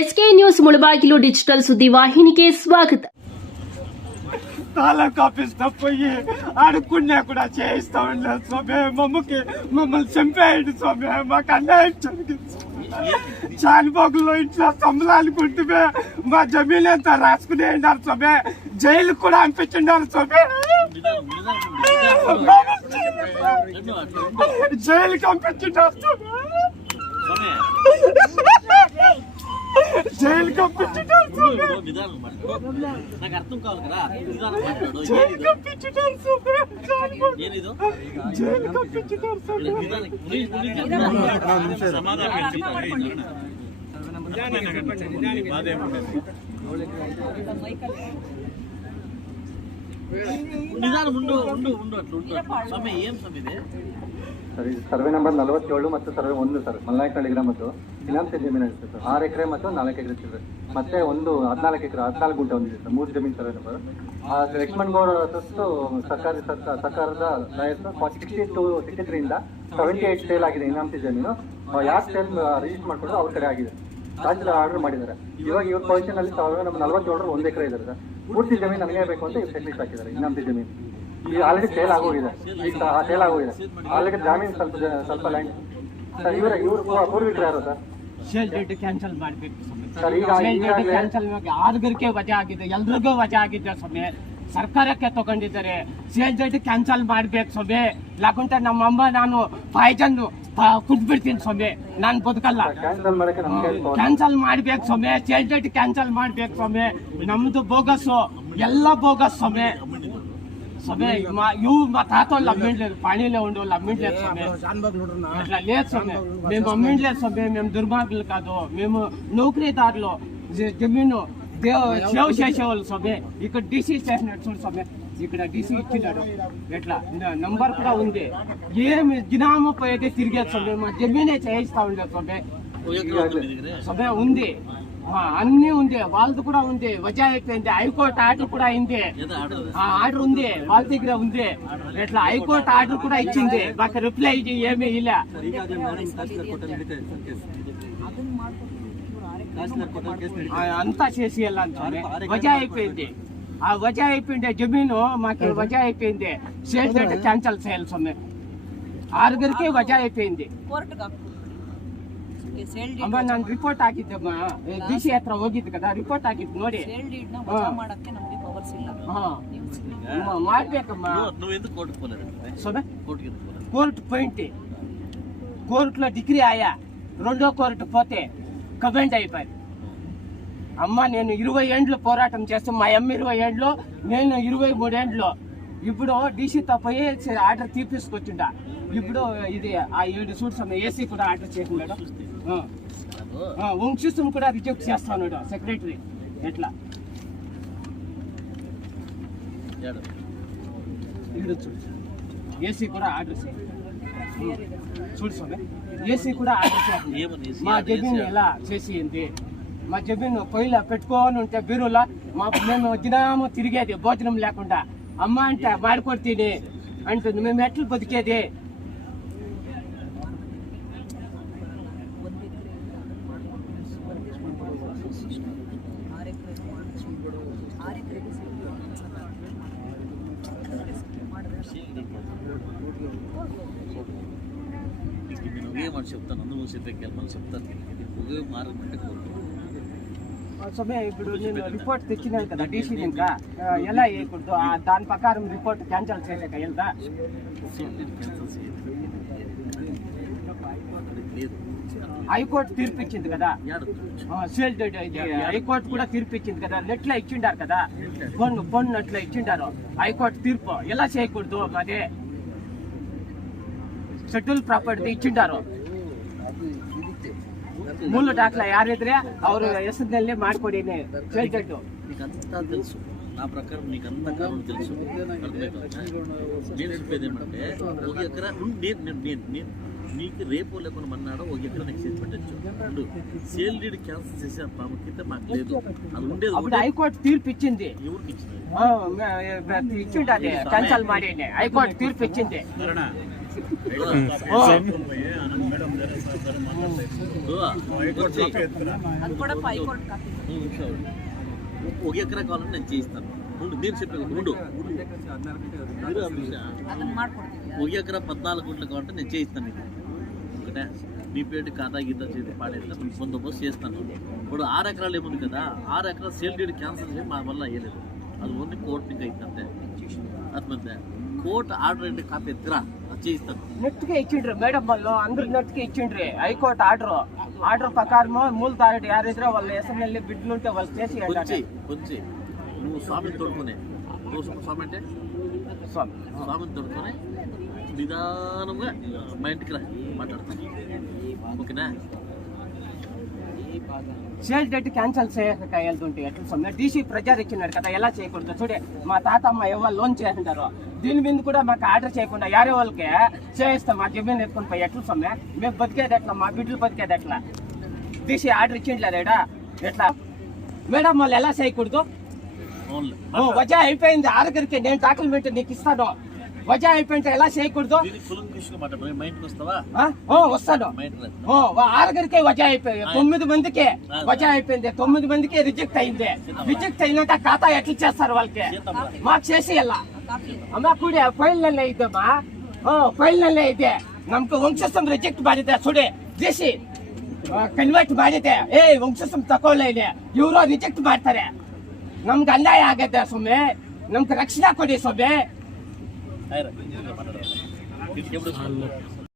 SK news Mulbagal digital ಸುದ್ದಿವಾಹಿನಿಗೆ ಸ್ವಾಗತ. తాలూకా office పోయి ఆడుకున్నా కూడా చేయిస్తా ఉండలేదు స్వామి. మమ్మల్ని చంపేయండి స్వామి, మాకు అన్యాయం జరిగింది. చానిపోగుల్లో ఇంట్లో సంబలాలుకుంటే మా జమీన్ అంతా రాసుకునేన్నారు స్వామి. జైలు కూడా అనిపించున్నారు స్వామి. జైలుకి పంపించుంటారు స్వామి. జైలుకి పంపించుంటారు స్వామి. నాకు అర్థం కావాలి కదా. జైలుకి పంపించుంటారు స్వామి. జైలుకి పంపించుంటారు స్వామి. నిదానం ఉండు ఉండు ఉండు అట్లా ఉండు స్వామి. ఏం స్వామి ఇది? ಸರ್ ಇದು ಸರ್ವೆ ನಂಬರ್ 47 ಮತ್ತು ಸರ್ವೆ 1 ಸರ್. ಮಲ್ನಾಯಕನಹಳ್ಳಿ ಗ್ರಾಮದ್ದು ಇನಾಮತೆ ಜಮೀನು ಇದೆ ಸರ್. 6 ಎಕರೆ ಮತ್ತು 4 ಎಕರೆ ಚಿಲ್ಲರೆ ಮತ್ತೆ ಒಂದು 14 ಎಕರೆ 14 ಗುಂಟೆ ಒಂದಿದೆ ಸರ್. 3 ಜಮೀನು ಸರ್ವೆ ನಂಬರ್. ಲಕ್ಷ್ಮಣಗೌಡ ಸತ್ತು ಸರ್ಕಾರದ ಲಾಯರ್ಸ್ 62-63 ಇಂದ 78 ಸೇಲ್ ಆಗಿದೆ ಇನಾಮತೆ ಜಮೀನು. ಯಾರು ಸೇಲ್ ರಿಜಿಸ್ಟರ್ ಮಾಡ್ಕೊಂಡು ಅವ್ರ ಕಡೆ ಆಗಿದೆ. ರಾಜ್ಯದಲ್ಲಿ ಆರ್ಡರ್ ಮಾಡಿದ್ದಾರೆ. ಇವಾಗ ಇವ್ರ ಪೊಸಿಷನ್ ಅಲ್ಲಿ ನಮ್ಮ 47 1 ಎಕರೆ ಇದ್ದಾರೆ ಸರ್. ಪೂರ್ತಿ ಜಮೀನು ನನಗೆ ಬೇಕು ಅಂತ ಇವ್ರು ಚೆಕ್ ಹಾಕಿದ್ದಾರೆ. ಇನಾಮತೆ ಜಮೀನು ಈಗ ಆಲ್ರೆಡಿ ಸೇಲ್ ಆಗೋಗಿದೆ. ಈಗ ಸೇಲ್ ಆಗೋಗಿದೆ ಆಲ್ರೆಡಿ. ಜಾಮೀನು ಸ್ವಲ್ಪ ಲ್ಯಾಂಡ್ ಸರ್. ಇವರು ಪೂರ್ವಿಕರು ಯಾರು ಸರ್? ಸೇಲ್ ಡೇಟ್ ಕ್ಯಾನ್ಸಲ್ ಮಾಡಬೇಕು ಸರ್. ಈಗ ಕ್ಯಾನ್ಸಲ್ ಆರ್ಗರ್ಗೆ ವಜಾ ಆಗಿದೆ, ಎಲ್ರಿಗೂ ವಜಾ ಆಗಿದೆ ಸ್ವಾಮಿ. ಸರ್ಕಾರಕ್ಕೆ ತಗೊಂಡಿದ್ದಾರೆ. ಸೇಲ್ ಡೇಟ್ ಕ್ಯಾನ್ಸಲ್ ಮಾಡ್ಬೇಕು ಸ್ವಾಮಿ. ಲಾಕುಂಟ ನಮ್ಮಮ್ಮ ನಾನು ಪಾಯ್ಜನ್ ಕುಡ್ಬಿಡ್ತೀನಿ ಸ್ವಾಮಿ. ನಾನು ಬದುಕಲ್ಲ. ಕ್ಯಾನ್ಸಲ್ ಮಾಡಕ್ಕೆ ನಮಗೆ ಕ್ಯಾನ್ಸಲ್ ಮಾಡ್ಬೇಕು ಸ್ವಾಮಿ. ಸೇಲ್ ಡೇಟ್ ಕ್ಯಾನ್ಸಲ್ ಮಾಡ್ಬೇಕು స్వామి. నమ్ముదు బోగస్ ಎಲ್ಲ బోగస్ స్వామి. స్వామి ఇవి మా తాత వాళ్ళు అమ్మిండలేదు, పానీలో ఉండే వాళ్ళు అమ్మిండలేదు స్వామి. అట్లా లేదు స్వామి. మేము అమ్మిండలేదు స్వామి. మేము దుర్మార్గులు కాదు. మేము నౌకరీదారులు. జమీను సేవ చేసేవాళ్ళు స్వామి. ఇక్కడ డీసీ చేసినట్టు చూడు స్వామి. ఇక్కడ డీసీ ఇచ్చినాడు. ఎట్లా నంబర్ కూడా ఉంది. ఏమి దినాము పోయేది తిరిగేది స్వామి. మా జమీనే చేయిస్తా ఉండేది స్వామి. స్వామి ఉంది, అన్ని ఉంది. వాళ్ళది కూడా ఉంది. వజా అయిపోయింది. హైకోర్టు ఆర్డర్ కూడా అయింది. ఆర్డర్ ఉంది వాళ్ళ దగ్గర ఉంది. ఇట్లా హైకోర్టు ఆర్డర్ కూడా ఇచ్చింది. మాకు రిప్లై ఏమీ ఇలా. అంతా చేసి వెళ్ళాను. వజా అయిపోయింది. ఆ వజా అయిపోయింది జమీను మాకు వజా అయిపోయింది. సేల్ డేట్ క్యాన్సల్ చేయాలి స్వామి. 6 వజా అయిపోయింది. ಅಮ್ಮ ನಾನು ರಿಪೋರ್ಟ್ ಹಾಕಿದ್ದಮ್ಮ. ಡಿಸಿ ಹತ್ರ ಹೋಗಿದ್ದು ಕದಾ, ರಿಪೋರ್ಟ್ ಹಾಕಿದ್ದು ನೋಡಿ. ಮಾಡ್ಬೇಕಮ್ಮ. కోర్టు పోయింటి. కోర్టులో డిగ్రీ ఆయా. 2వ కోర్టు పోతే కమెంట్ అయిపోయింది. అమ్మ నేను 20 ఏండ్లు పోరాటం చేస్తే మా అమ్మ 20 ఏండ్లు, నేను 23 ఏండ్లు. ఇప్పుడు డీసీతో పోయి ఆర్డర్ తీపించుకొచ్చిండ. ఇప్పుడు ఇది ఆ 7 సూట్స్ ఏసీ కూడా ఆర్డర్ చేసినాడు. వంశీసును కూడా రిజెక్ట్ చేస్తున్నాడు సెక్రటరీ. ఎట్లా ఏసీ కూడా ఆర్డర్ చూడు స్వామి. ఏసీ కూడా ఆర్డర్ చేయండి. మా జమీన్ ఎలా చేసింది? మా జమీన్ పొయ్యిలో పెట్టుకొని ఉంటే బీరులా మేము దినము తిరిగేది భోజనం లేకుండా. అమ్మ అంటే మాడికొడి తిని అంటుంది. మేము ఎట్లు బతికేది? మాట చెప్తాను. నువ్వు చెప్పేకి మనం చెప్తాను. ఒకే మారంటే స్వామి ఇప్పుడు నేను రిపోర్ట్ తెచ్చినాను కదా డీసీ. ఇంకా ఎలా వేయకూడదు? దాని ప్రకారం రిపోర్ట్ క్యాన్సల్ చేయలేక వెళ్దా? హైకోర్టు తీర్పు ఇచ్చింది కదా. సేల్ డేట్ హైకోర్టు కూడా తీర్పు ఇచ్చింది కదా. నెట్లో ఇచ్చిండారు కదా. ఫోన్ అట్లా ఇచ్చిండారు. హైకోర్టు తీర్పు ఎలా చేయకూడదు? మాది ಶೆಡ್ಯೂಲ್ ಪ್ರಾಪರ್ಟಿ ಇಚ್ಚಿಂಡಾರು. ಮೂಲ ದಾಖಲೆ ಯಾರಿದ್ರೆ ಅವ್ರ ಹೆಸರಿನಲ್ಲಿ ಮಾಡ್ಕೊಡಿ. నీకంతా తెలుసు. నా ప్రకారం నీకు అంత కారణం తెలుసు. నేను చెప్పేది ఏమంటే 1 ఎకరా నీకు రేపు లేకుండా మన్నాడో 1 ఎకరా నీకు చేసి పెట్టచ్చు. సేల్ డీడ్ క్యాన్సిల్ చేసే ప్రాముఖ్యత మాకు లేదు. అది ఉండేది. అప్పుడు హైకోర్టు తీర్పు ఇచ్చింది. ఎవరికి ఇచ్చింది? ఇచ్చిండే క్యాన్సల్ ಮಾಡಿ. హైకోర్టు తీర్పు ఇచ్చింది. ఒక ఎకరా కావాలని నేను చేయిస్తాను. ఉండు, నేను చెప్పేది ఉండు. ఒక ఎకరా 14 గుంటలు కావాలంటే నేను చేయిస్తాను నీకు. ఒకటే నీ పేరు ఖాతా గీత చేసి పాడేస్తా, బందోబస్తు చేస్తాను. ఇప్పుడు 6 ఎకరాలు ఏముంది కదా, 6 ఎకరాలు సేల్ డీడ్ క్యాన్సల్ చేసి మా వల్ల అయ్యలేదు. అది ఓన్లీ కోర్టు ఇంకా ఇద్దంతే. అర్థమైందా? కోర్టు ఆర్డర్ అంటే ఖాతా ఎత్తురా, అది చేయిస్తాను. నెట్గా ఇచ్చిండ్రు మేడం వాళ్ళు, అందరు నెట్గా ఇచ్చిండ్రి. హైకోర్టు ఆర్డర్ ప్రకారం మూల తారెడ్డి యారైతే వాళ్ళ ఎస్ఎంఎల్ఏ బిడ్డలు ఉంటే వాళ్ళు చేసి కొంచెం నువ్వు స్వామిని తోడుకునే, స్వామి అంటే స్వామిని తోడుకొని నిదానంగా మా ఇంటికి రా, మాట్లాడతాను. ఓకేనా? సేల్ డేట్ క్యాన్సల్ చేయక వెళ్తుంటే ఎట్లా సొమ్మె డీసీ ప్రెజర్ ఇచ్చినాడు కదా, ఎలా చేయకూడదు చూడే. మా తాతమ్మ ఎవరు లోన్ చేసింటారు, దీని మీద కూడా మాకు ఆర్డర్ చేయకుండా యారే వాళ్ళకి చేయిస్తాం. మా జమీన్ ఎత్తుకొని పోయి ఎట్లా సొమ్మె మేము బతికేది ఎట్లా, మా బిడ్డలు బతికేది ఎట్లా? డీసీ ఆర్డర్ ఇచ్చిండలేడా ఎట్లా? మేడం వాళ్ళు ఎలా చేయకూడదు? వజా అయిపోయింది, ఆరుగురికి నేను డాక్యుమెంట్ నీకు ఇస్తాను. వజా అయిపోయింటే ఎలా చేయకూడదు? వస్తాను. ఆరుగురికి వజా అయిపోయింది, 9 మందికి వజా అయిపోయింది, 9 మందికి రిజెక్ట్ అయింది. రిజెక్ట్ అయినాక ఖాతా ఎట్లా చేస్తారు వాళ్ళకి? మాకు చేసి ಎಲ್ಲ ಅಮ್ಮ ಕೂಡಿ ಫೈಲ್ನಲ್ಲೇ ಇದ್ದಮ್ಮ, ಫೈಲ್ನಲ್ಲೇ ಇದೆ. ನಮ್ಗೆ ವಂಶಸ್ಥಂ ರಿಜೆಕ್ಟ್ ಮಾಡಿದೆ ಸುಡಿ, ದೇಶಿ ಕನ್ವರ್ಟ್ ಮಾಡಿದೆ. ವಂಶಸ್ಥಂ ತಗೊಳ್ಳೇ ಇದೆ, ಇವರು ರಿಜೆಕ್ಟ್ ಮಾಡ್ತಾರೆ. ನಮ್ಗೆ ಅನ್ಯಾಯ ಆಗತ್ತೆ ಸ್ವಾಮಿ, ನಮ್ಗೆ ರಕ್ಷಣೆ ಕೊಡಿ ಸ್ವಾಮಿ.